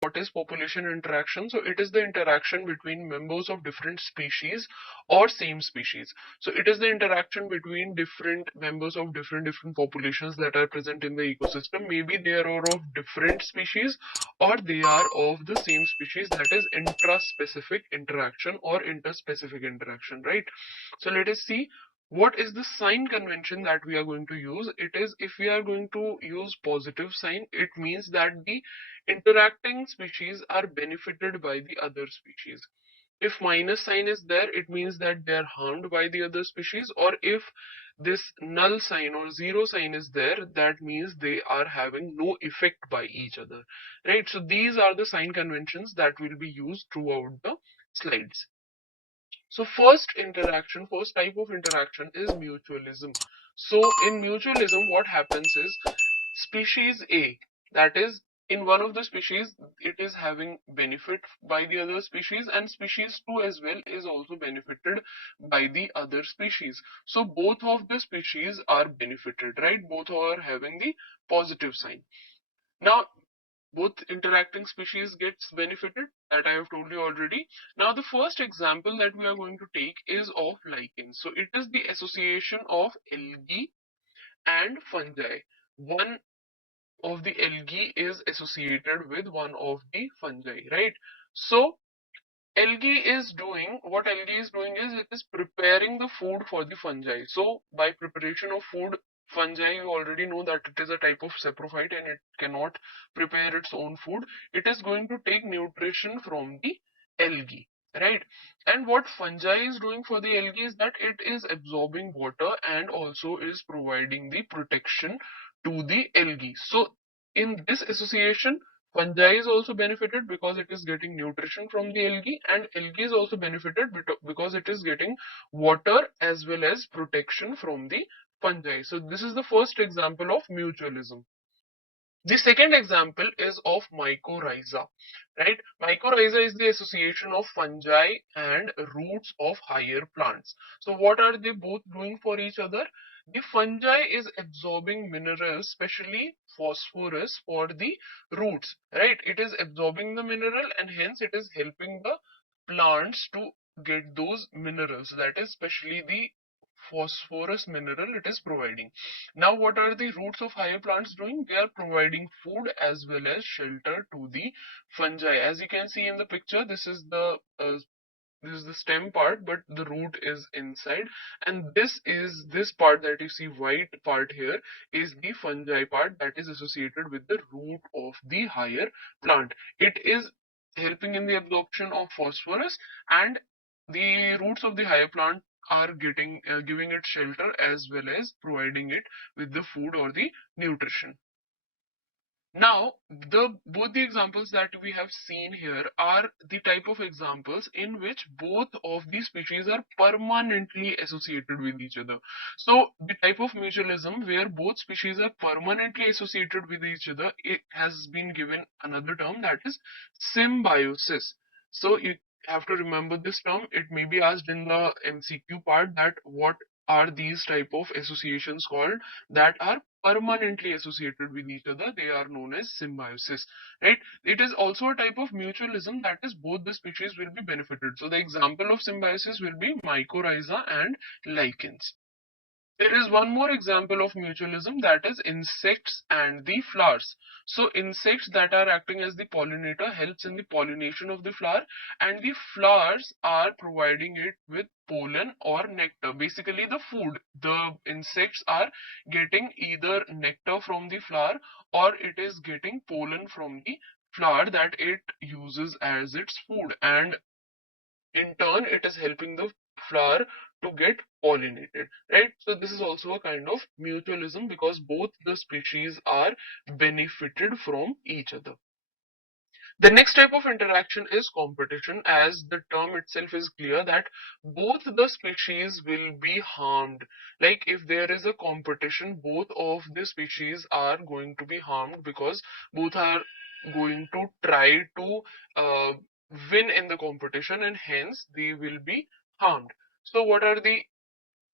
what is population interaction? So it is the interaction between members of different species or same species. So it is the interaction between different members of different populations that are present in the ecosystem. Maybe they are of different species or they are of the same species, that is intraspecific interaction or interspecific interaction, right? So let us see what is the sign convention that we are going to use. It is, if we are going to use positive sign, it means that the interacting species are benefited by the other species. If minus sign is there, it means that they are harmed by the other species, or if this null sign or zero sign is there, that means they are having no effect by each other, right? So these are the sign conventions that will be used throughout the slides. So first type of interaction is mutualism. So in mutualism, what happens is species A, that is in one of the species, it is having benefit by the other species, and species 2 as well is also benefited by the other species. So both of the species are benefited, right? Both are having the positive sign. Now both interacting species gets benefited, that I have told you already. Now the first example that we are going to take is of lichens. So it is the association of algae and fungi. One of the algae is associated with one of the fungi, right? So algae is doing is it is preparing the food for the fungi. So by preparation of food, fungi, you already know that it is a type of saprophyte and it cannot prepare its own food. It is going to take nutrition from the algae, right? And what fungi is doing for the algae is that it is absorbing water and also is providing the protection to the algae. So in this association, fungi is also benefited because it is getting nutrition from the algae, and algae is also benefited because it is getting water as well as protection from the fungi. So this is the first example of mutualism. The second example is of mycorrhiza, right? Mycorrhiza is the association of fungi and roots of higher plants. So what are they both doing for each other? The fungi is absorbing minerals, especially phosphorus, for the roots, right? It is absorbing the mineral and hence it is helping the plants to get those minerals, that is especially the phosphorus mineral it is providing. Now, what are the roots of higher plants doing? They are providing food as well as shelter to the fungi. As you can see in the picture, this is the stem part, but the root is inside, and this part that you see white part here is the fungi part that is associated with the root of the higher plant. It is helping in the absorption of phosphorus, and the roots of the higher plant are giving it shelter as well as providing it with the food or the nutrition. Now, both the examples that we have seen here are the type of examples in which both of these species are permanently associated with each other. So, the type of mutualism where both species are permanently associated with each other, it has been given another term, that is symbiosis. So, you have to remember this term. It may be asked in the MCQ part that what are these type of associations called that are permanently associated with each other. They are known as symbiosis, right? It is also a type of mutualism, that is both the species will be benefited. So the example of symbiosis will be mycorrhiza and lichens. There is one more example of mutualism, that is insects and the flowers. So insects that are acting as the pollinator helps in the pollination of the flower, and the flowers are providing it with pollen or nectar, basically the food. The insects are getting either nectar from the flower or it is getting pollen from the flower that it uses as its food, and in turn it is helping the flower to get pollinated, right? So this is also a kind of mutualism because both the species are benefited from each other. The next type of interaction is competition. As the term itself is clear that both the species will be harmed. Like if there is a competition, both of the species are going to be harmed because both are going to try to uh, win in the competition, and hence they will be harmed. So what are the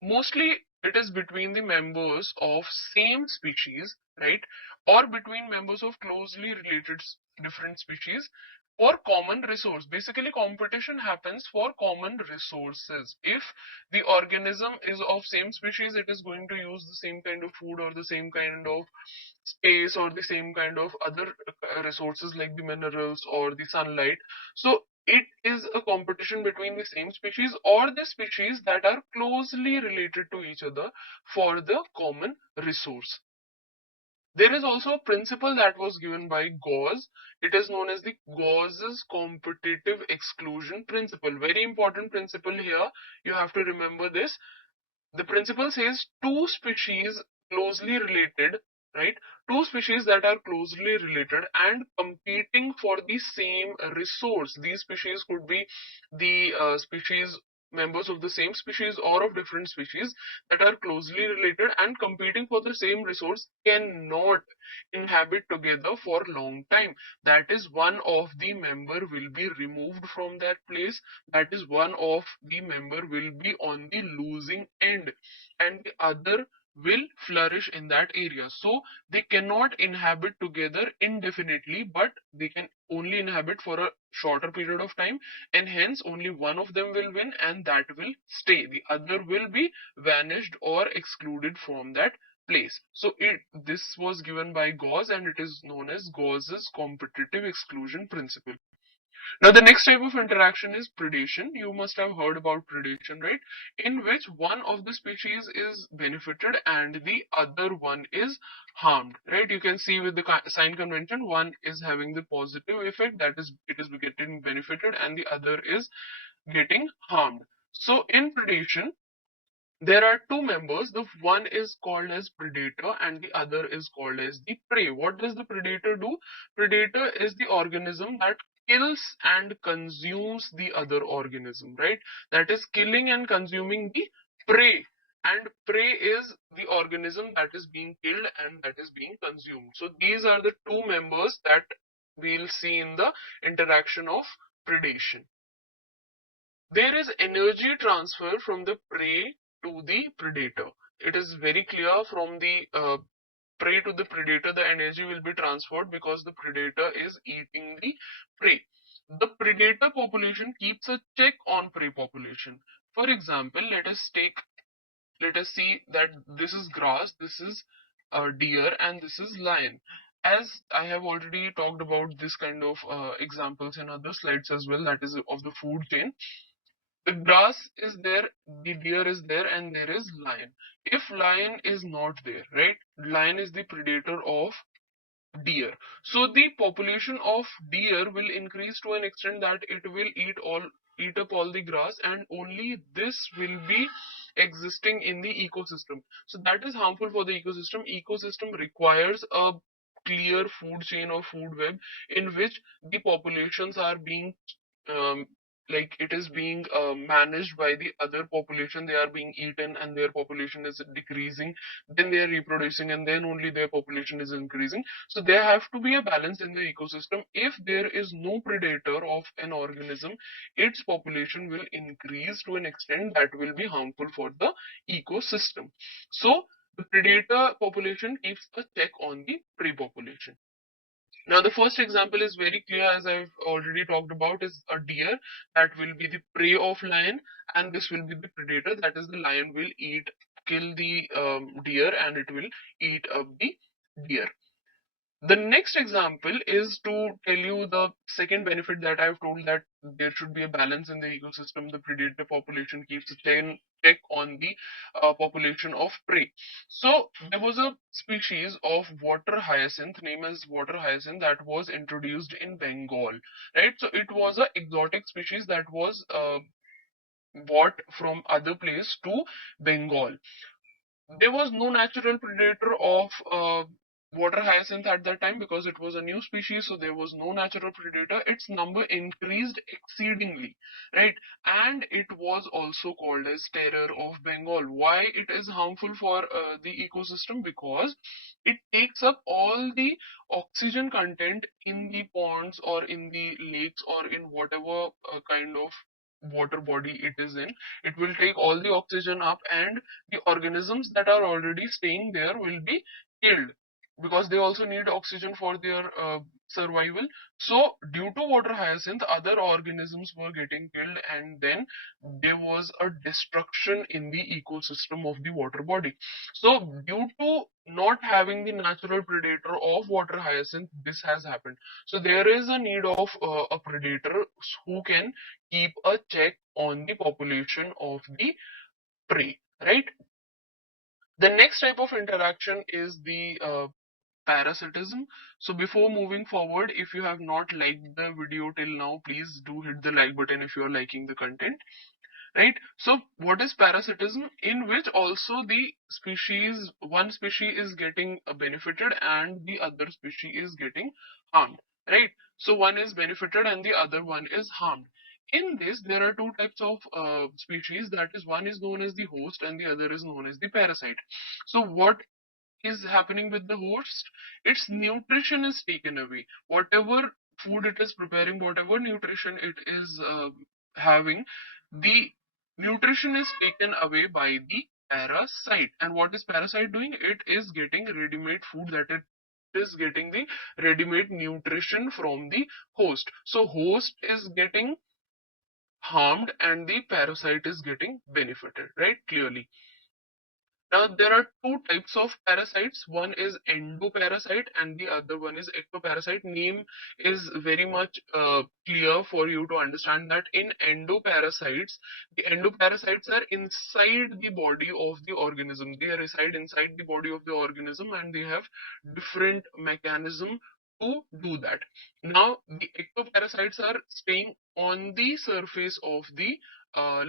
mostly it is between the members of same species, right? Or between members of closely related different species for common resource. Basically, competition happens for common resources. If the organism is of same species, it is going to use the same kind of food or the same kind of space or the same kind of other resources like the minerals or the sunlight. So it is a competition between the same species or the species that are closely related to each other for the common resource. There is also a principle that was given by Gauss. It is known as the Gauss's competitive exclusion principle. Very important principle here. You have to remember this. The principle says two species closely related, right? Two species that are closely related and competing for the same resource. These species could be the species members of the same species or of different species that are closely related and competing for the same resource cannot inhabit together for long time. That is, one of the member will be removed from that place. That is, one of the member will be on the losing end and the other will flourish in that area. So they cannot inhabit together indefinitely, but they can only inhabit for a shorter period of time, and hence only one of them will win and that will stay. The other will be vanished or excluded from that place. So this was given by Gauss and it is known as Gauss's competitive exclusion principle. Now, the next type of interaction is predation. You must have heard about predation, right? In which one of the species is benefited and the other one is harmed, right? You can see with the sign convention, one is having the positive effect, that is, it is getting benefited, and the other is getting harmed. So, in predation, there are two members. The one is called as predator and the other is called as the prey. What does the predator do? Predator is the organism that kills and consumes the other organism, right? That is killing and consuming the prey. And prey is the organism that is being killed and that is being consumed. So these are the two members that we'll see in the interaction of predation. There is energy transfer from the prey to the predator. It is very clear from the prey to the predator, the energy will be transferred because the predator is eating the prey. The predator population keeps a check on prey population. For example, let us see that this is grass, this is deer, and this is lion. As I have already talked about this kind of examples in other slides as well, that is of the food chain. The grass is there, the deer is there, and there is lion. If lion is not there, right? Lion is the predator of deer. So the population of deer will increase to an extent that it will eat up all the grass, and only this will be existing in the ecosystem. So that is harmful for the ecosystem. Ecosystem requires a clear food chain or food web in which the populations are being um, like it is being managed by the other population. They are being eaten and their population is decreasing, then they are reproducing and then only their population is increasing. So there have to be a balance in the ecosystem. If there is no predator of an organism, its population will increase to an extent that will be harmful for the ecosystem. So the predator population keeps a check on the prey population. Now, the first example is very clear, as I've already talked about, is a deer that will be the prey of lion, and this will be the predator. That is, the lion will kill the deer, and it will eat up the deer. The next example is to tell you the second benefit that I've told, that there should be a balance in the ecosystem. The predator population keeps a check on the population of prey. So there was a species of water hyacinth named as water hyacinth that was introduced in Bengal, right? So it was an exotic species that was brought from other place to Bengal. There was no natural predator of water hyacinth at that time because it was a new species, so there was no natural predator. Its number increased exceedingly, right? And it was also called as terror of Bengal. Why it is harmful for the ecosystem? Because it takes up all the oxygen content in the ponds or in the lakes or in whatever kind of water body it is in. It will take all the oxygen up, and the organisms that are already staying there will be killed. because they also need oxygen for their survival. So due to water hyacinth, other organisms were getting killed, and then there was a destruction in the ecosystem of the water body. So due to not having the natural predator of water hyacinth, this has happened. So there is a need of a predator who can keep a check on the population of the prey, right? The next type of interaction is the parasitism. So before moving forward, if you have not liked the video till now, please do hit the like button if you are liking the content, right? So what is parasitism? In which also the species, one species is getting benefited and the other species is getting harmed, right? So one is benefited and the other one is harmed. In this, there are two types of species, that is, one is known as the host and the other is known as the parasite. So what is happening with the host? Its nutrition is taken away. Whatever food it is preparing, whatever nutrition it is having, the nutrition is taken away by the parasite. And what is parasite doing? It is getting ready-made food, that it is getting the ready-made nutrition from the host. So host is getting harmed and the parasite is getting benefited, right? Clearly. Now, there are two types of parasites. One is endoparasite and the other one is ectoparasite. Name is very much clear for you to understand that in endoparasites, the endoparasites are inside the body of the organism. They reside inside the body of the organism and they have different mechanism to do that. Now, the ectoparasites are staying on the surface of the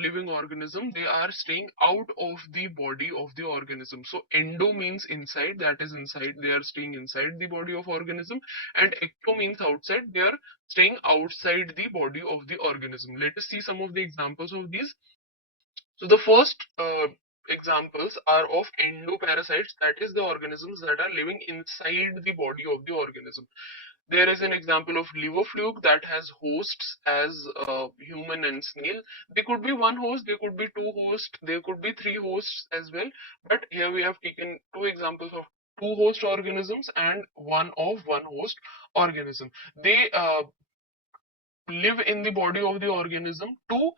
living organism. They are staying out of the body of the organism. So endo means inside, that is inside, they are staying inside the body of organism, and ecto means outside, they are staying outside the body of the organism. Let us see some of the examples of these. So the first examples are of endoparasites, that is the organisms that are living inside the body of the organism. There is an example of liver fluke that has hosts as human and snail. There could be one host, there could be two hosts, there could be three hosts as well. But here we have taken two examples of two host organisms and one of one host organism. They live in the body of the organism to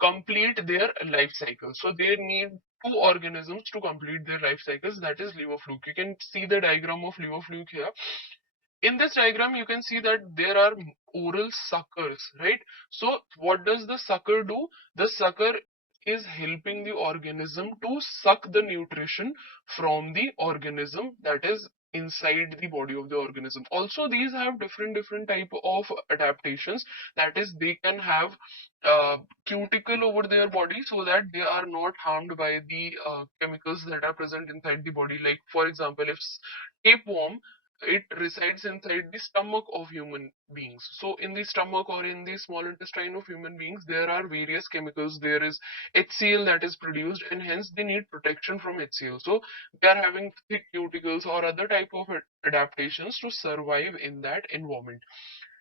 complete their life cycle. So they need two organisms to complete their life cycles. That is liver fluke. You can see the diagram of liver fluke here. In this diagram, you can see that there are oral suckers, right? So what does the sucker do? The sucker is helping the organism to suck the nutrition from the organism that is inside the body of the organism. Also, these have different type of adaptations. That is, they can have cuticle over their body so that they are not harmed by the chemicals that are present inside the body. Like, for example, if tapeworm, it resides inside the stomach of human beings. So in the stomach or in the small intestine of human beings, there are various chemicals. There is HCl that is produced, and hence they need protection from HCl. So they are having thick cuticles or other type of adaptations to survive in that environment.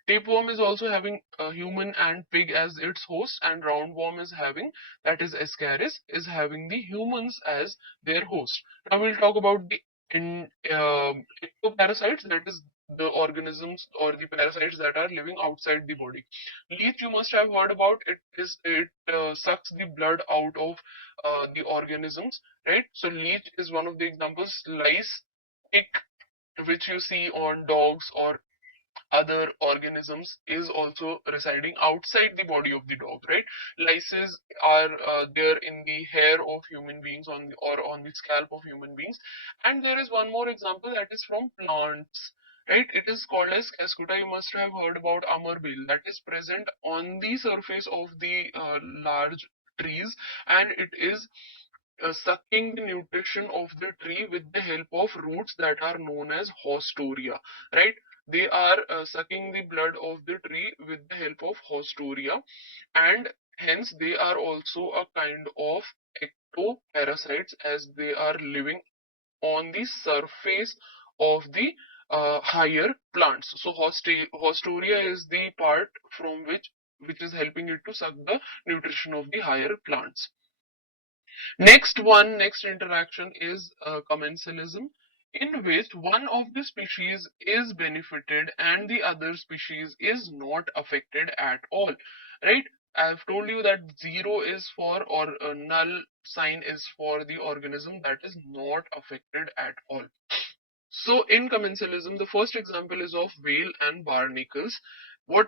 Tapeworm is also having a human and pig as its host, and roundworm is having, that is Ascaris, is having the humans as their host. Now we'll talk about the ectoparasites, that is the organisms or the parasites that are living outside the body. Leech, you must have heard about it. It sucks the blood out of the organisms, right? So leech is one of the examples. Lice, tick, which you see on dogs or other organisms, is also residing outside the body of the dog, right? Lices are there in the hair of human beings or on the scalp of human beings. And there is one more example, that is from plants, right? It is called as Cascuta. You must have heard about Amarbil, that is present on the surface of the large trees, and it is sucking the nutrition of the tree with the help of roots that are known as haustoria, right? They are sucking the blood of the tree with the help of haustoria, and hence they are also a kind of ectoparasites, as they are living on the surface of the higher plants. So haustoria is the part from which is helping it to suck the nutrition of the higher plants. Next interaction is commensalism, in which one of the species is benefited and the other species is not affected at all, right? I've told you that zero is for, or a null sign is for the organism that is not affected at all. So in commensalism, the first example is of whale and barnacles. What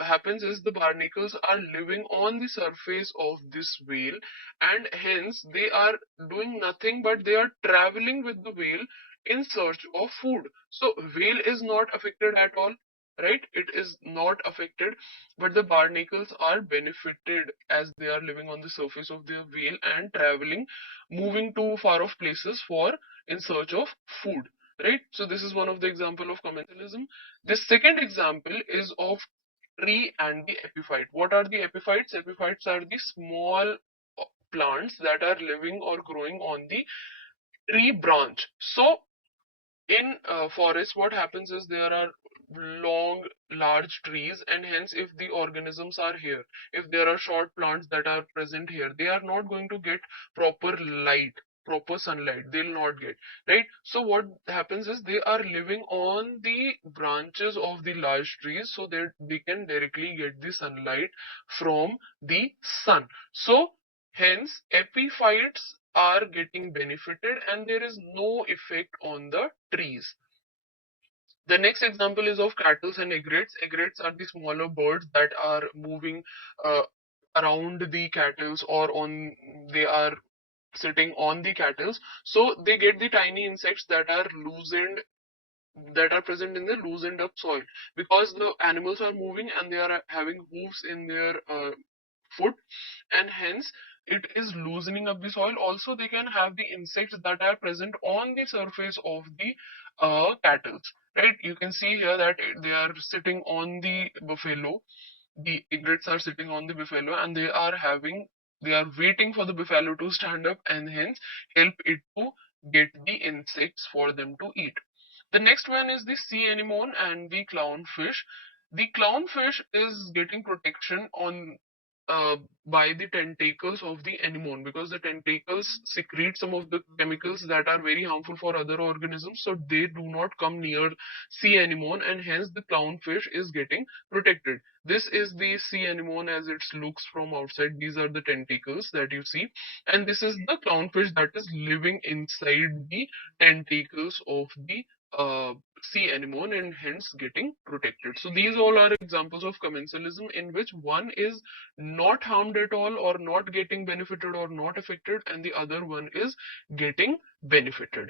happens is the barnacles are living on the surface of this whale, and hence they are doing nothing but they are traveling with the whale in search of food. So whale is not affected at all, right? It is not affected, but the barnacles are benefited as they are living on the surface of the whale and traveling, moving to far off places for in search of food, right? So this is one of the example of commensalism. The second example is of tree and the epiphyte. What are the epiphytes? Epiphytes are the small plants that are living or growing on the tree branch. So in forests, what happens is there are long, large trees, and hence if the organisms are here, if there are short plants that are present here, they are not going to get proper light, proper sunlight. They'll not get, right? So what happens is they are living on the branches of the large trees so that they can directly get the sunlight from the sun. So hence epiphytes are getting benefited and there is no effect on the trees. The next example is of cattles and egrets. Egrets are the smaller birds that are moving uh, around the cattles, or on, they are sitting on the cattles. So they get the tiny insects that are loosened, that are present in the loosened up soil, because the animals are moving and they are having hooves in their foot, and hence it is loosening up the soil. Also they can have the insects that are present on the surface of the cattles, right? You can see here that they are sitting on the buffalo, the egrets are sitting on the buffalo, and they are waiting for the buffalo to stand up and hence help it to get the insects for them to eat. The next one is the sea anemone and the clownfish. The clownfish is getting protection on uh, by the tentacles of the anemone, because the tentacles secrete some of the chemicals that are very harmful for other organisms, so they do not come near sea anemone, and hence the clownfish is getting protected. This is the sea anemone as it looks from outside. These are the tentacles that you see, and this is the clownfish that is living inside the tentacles of the sea anemone and hence getting protected. So these all are examples of commensalism in which one is not harmed at all, or not getting benefited, or not affected, and the other one is getting benefited.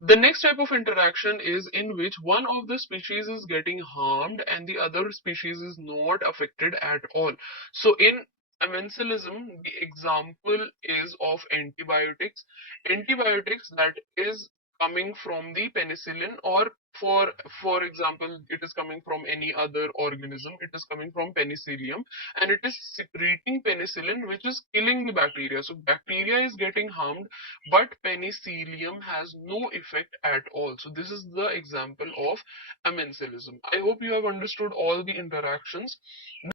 The next type of interaction is in which one of the species is getting harmed and the other species is not affected at all. So in commensalism, the example is of antibiotics. Antibiotics that is coming from the penicillin, or for example, it is coming from any other organism. It is coming from penicillium, and it is secreting penicillin, which is killing the bacteria. So bacteria is getting harmed, but penicillium has no effect at all. So this is the example of commensalism. I hope you have understood all the interactions.